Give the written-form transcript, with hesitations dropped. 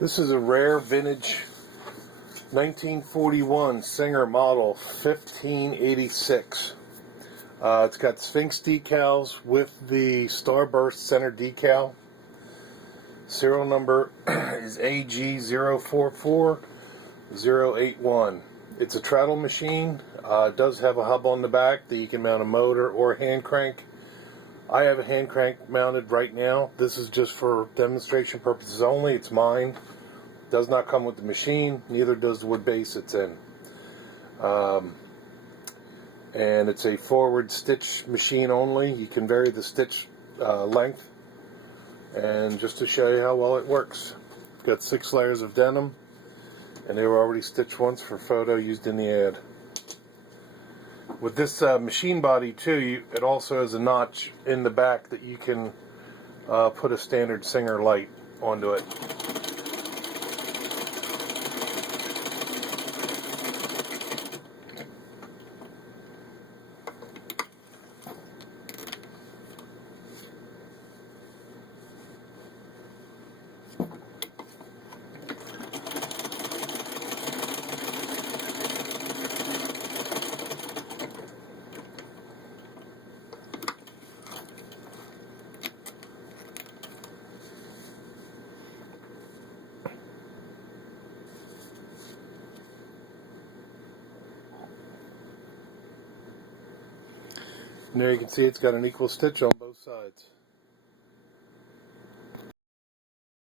This is a rare vintage 1941 Singer model 1586. It's got Sphinx decals with the Starburst center decal. Serial number is AG044081. It's a Treadle machine. It does have a hub on the back that you can mount a motor or a hand crank. I have a hand crank mounted right now. This is just for demonstration purposes only. It's mine. Does not come with the machine. Neither does the wood base it's in. And it's a forward stitch machine only. You can vary the stitch length. And just to show you how well it works, it's got 6 layers of denim, and they were already stitched once for photo used in the ad. With this machine body too, it also has a notch in the back that you can put a standard Singer light onto it. And there you can see it's got an equal stitch on